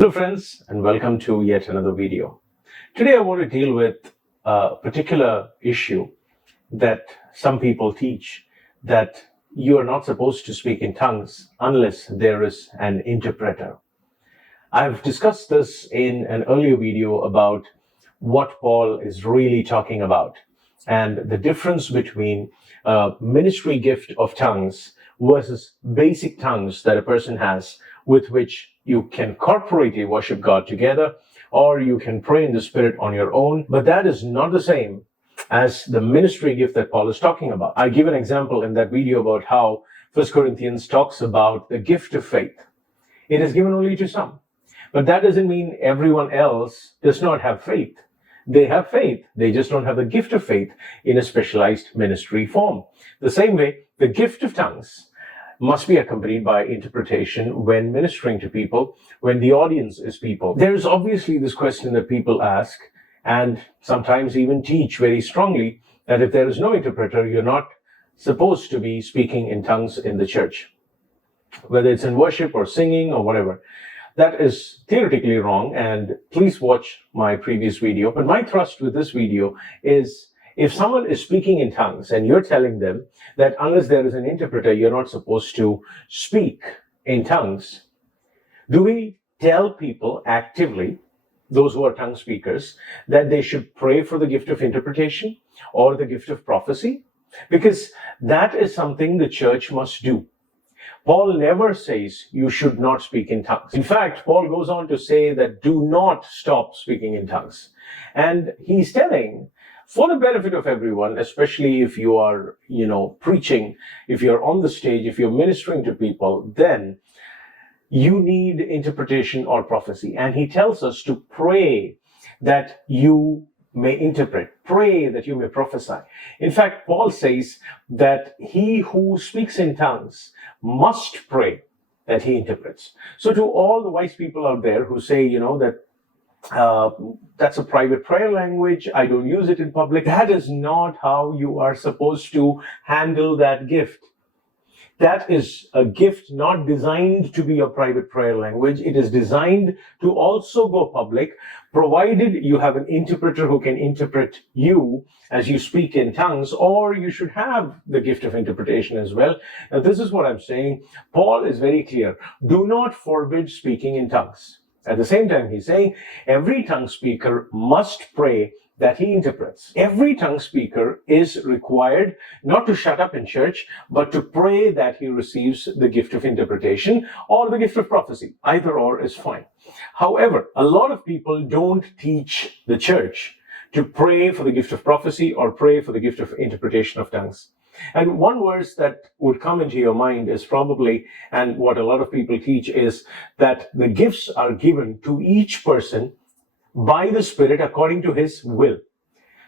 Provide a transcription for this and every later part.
Hello friends, and welcome to yet another video. Today I want to deal with a particular issue that some people teach, that you are not supposed to speak in tongues unless there is an interpreter. I've discussed this in an earlier video about what Paul is really talking about and the difference between a ministry gift of tongues versus basic tongues that a person has, with which you can corporately worship God together, or you can pray in the Spirit on your own. But that is not the same as the ministry gift that Paul is talking about. I give an example in that video about how 1 Corinthians talks about the gift of faith. It is given only to some. But that doesn't mean everyone else does not have faith. They have faith. They just don't have the gift of faith in a specialized ministry form. The same way, the gift of tongues must be accompanied by interpretation when ministering to people, when the audience is people. There's obviously this question that people ask, and sometimes even teach very strongly, that if there is no interpreter, you're not supposed to be speaking in tongues in the church, whether it's in worship or singing or whatever. That is theoretically wrong, and please watch my previous video. But my thrust with this video is, if someone is speaking in tongues and you're telling them that unless there is an interpreter, you're not supposed to speak in tongues, do we tell people actively, those who are tongue speakers, that they should pray for the gift of interpretation or the gift of prophecy? Because that is something the church must do. Paul never says you should not speak in tongues. In fact, Paul goes on to say that do not stop speaking in tongues. And he's telling, for the benefit of everyone, especially if you are, preaching, if you're on the stage, if you're ministering to people, then you need interpretation or prophecy. And he tells us to pray that you may interpret, pray that you may prophesy. In fact, Paul says that he who speaks in tongues must pray that he interprets. So to all the wise people out there who say, that that's a private prayer language, I don't use it in public, that is not how you are supposed to handle that gift. That is a gift not designed to be a private prayer language. It is designed to also go public, provided you have an interpreter who can interpret you as you speak in tongues, or you should have the gift of interpretation as well. Now, this is what I'm saying. Paul is very clear. Do not forbid speaking in tongues. At the same time, he's saying every tongue speaker must pray that he interprets. Every tongue speaker is required not to shut up in church, but to pray that he receives the gift of interpretation or the gift of prophecy. Either or is fine. However, a lot of people don't teach the church to pray for the gift of prophecy or pray for the gift of interpretation of tongues. And one verse that would come into your mind is probably, and what a lot of people teach is, that the gifts are given to each person by the Spirit according to his will.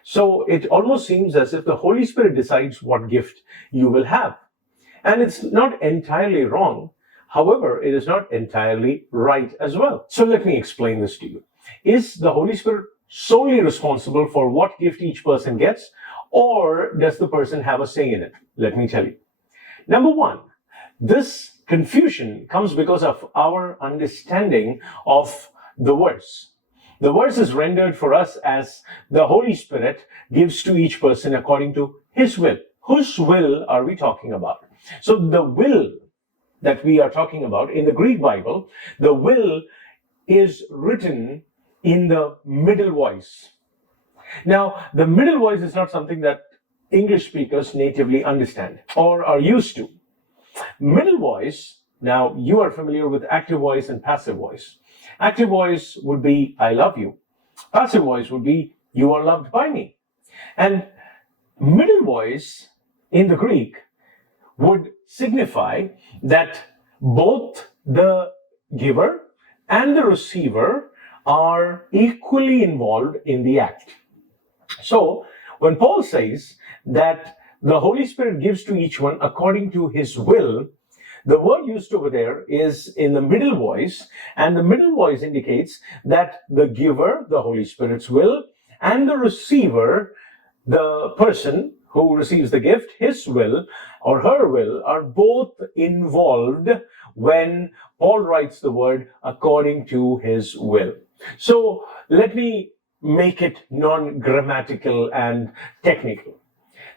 So it almost seems as if the Holy Spirit decides what gift you will have. And it's not entirely wrong. However, it is not entirely right as well. So let me explain this to you. Is the Holy Spirit solely responsible for what gift each person gets, or does the person have a say in it? Let me tell you. Number one, this confusion comes because of our understanding of the verse. The verse is rendered for us as the Holy Spirit gives to each person according to his will. Whose will are we talking about? So the will that we are talking about in the Greek Bible, the will is written in the middle voice. Now, the middle voice is not something that English speakers natively understand or are used to. Middle voice, now you are familiar with active voice and passive voice. Active voice would be, I love you. Passive voice would be, you are loved by me. And middle voice in the Greek would signify that both the giver and the receiver are equally involved in the act. So when Paul says that the Holy Spirit gives to each one according to his will, the word used over there is in the middle voice, and the middle voice indicates that the giver, the Holy Spirit's will, and the receiver, the person who receives the gift, his will or her will, are both involved when Paul writes the word according to his will. So let me make it non-grammatical and technical.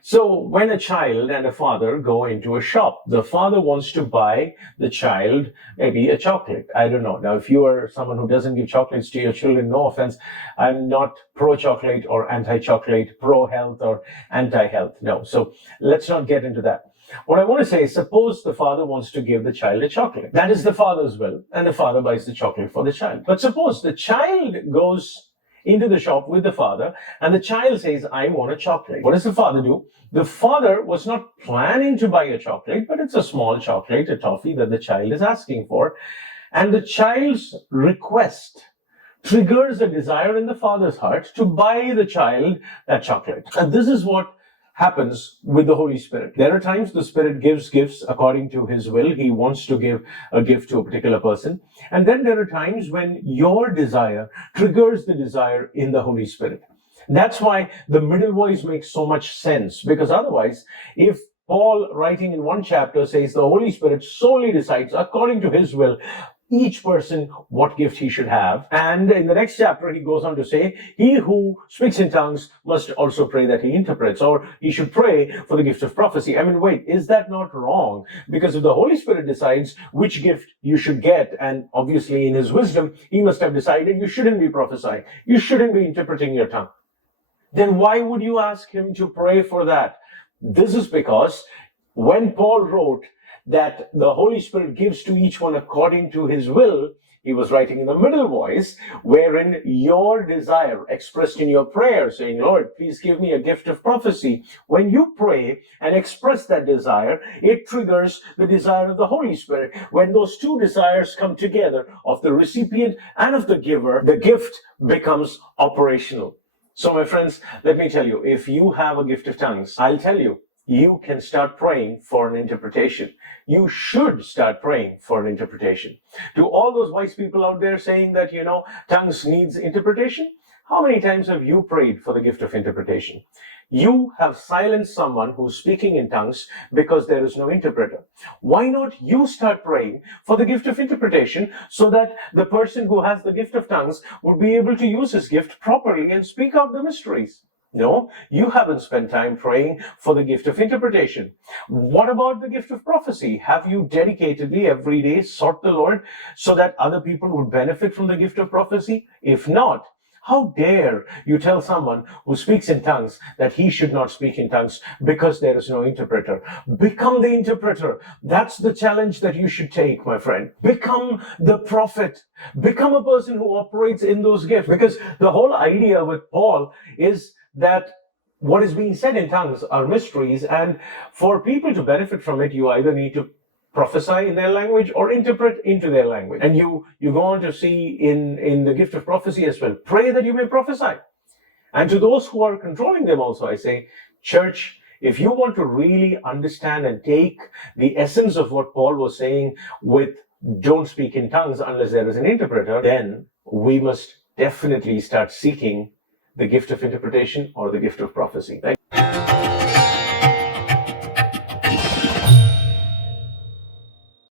So when a child and a father go into a shop, the father wants to buy the child maybe a chocolate. I don't know. Now, if you are someone who doesn't give chocolates to your children, no offense, I'm not pro-chocolate or anti-chocolate, pro-health or anti-health. No. So let's not get into that. What I want to say is, suppose the father wants to give the child a chocolate. That is the father's will, and the father buys the chocolate for the child. But suppose the child goes into the shop with the father, and the child says, I want a chocolate. What does the father do? The father was not planning to buy a chocolate, but it's a small chocolate, a toffee that the child is asking for. And the child's request triggers a desire in the father's heart to buy the child that chocolate. And this is what happens with the Holy Spirit. There are times the Spirit gives gifts according to His will. He wants to give a gift to a particular person. And then there are times when your desire triggers the desire in the Holy Spirit. That's why the middle voice makes so much sense, because otherwise, if Paul, writing in one chapter, says the Holy Spirit solely decides according to His will each person what gift he should have. And in the next chapter, he goes on to say, he who speaks in tongues must also pray that he interprets, or he should pray for the gift of prophecy. I mean, wait, is that not wrong? Because if the Holy Spirit decides which gift you should get, and obviously in his wisdom, he must have decided you shouldn't be prophesying, you shouldn't be interpreting your tongue, then why would you ask him to pray for that? This is because when Paul wrote that the Holy Spirit gives to each one according to his will, he was writing in the middle voice, wherein your desire expressed in your prayer, saying, Lord, please give me a gift of prophecy. When you pray and express that desire, it triggers the desire of the Holy Spirit. When those two desires come together, of the recipient and of the giver, the gift becomes operational. So my friends, let me tell you, if you have a gift of tongues, I'll tell you, you can start praying for an interpretation. You should start praying for an interpretation. To all those wise people out there saying that, tongues needs interpretation, how many times have you prayed for the gift of interpretation? You have silenced someone who's speaking in tongues because there is no interpreter. Why not you start praying for the gift of interpretation so that the person who has the gift of tongues would be able to use his gift properly and speak out the mysteries? No, you haven't spent time praying for the gift of interpretation. What about the gift of prophecy? Have you dedicatedly every day sought the Lord so that other people would benefit from the gift of prophecy? If not, how dare you tell someone who speaks in tongues that he should not speak in tongues because there is no interpreter? Become the interpreter. That's the challenge that you should take, my friend. Become the prophet. Become a person who operates in those gifts. Because the whole idea with Paul is that what is being said in tongues are mysteries, and for people to benefit from it, you either need to prophesy in their language or interpret into their language. And you go on to see in the gift of prophecy as well, pray that you may prophesy. And to those who are controlling them also, I say, church, if you want to really understand and take the essence of what Paul was saying with don't speak in tongues unless there is an interpreter, then we must definitely start seeking the gift of interpretation or the gift of prophecy. Thank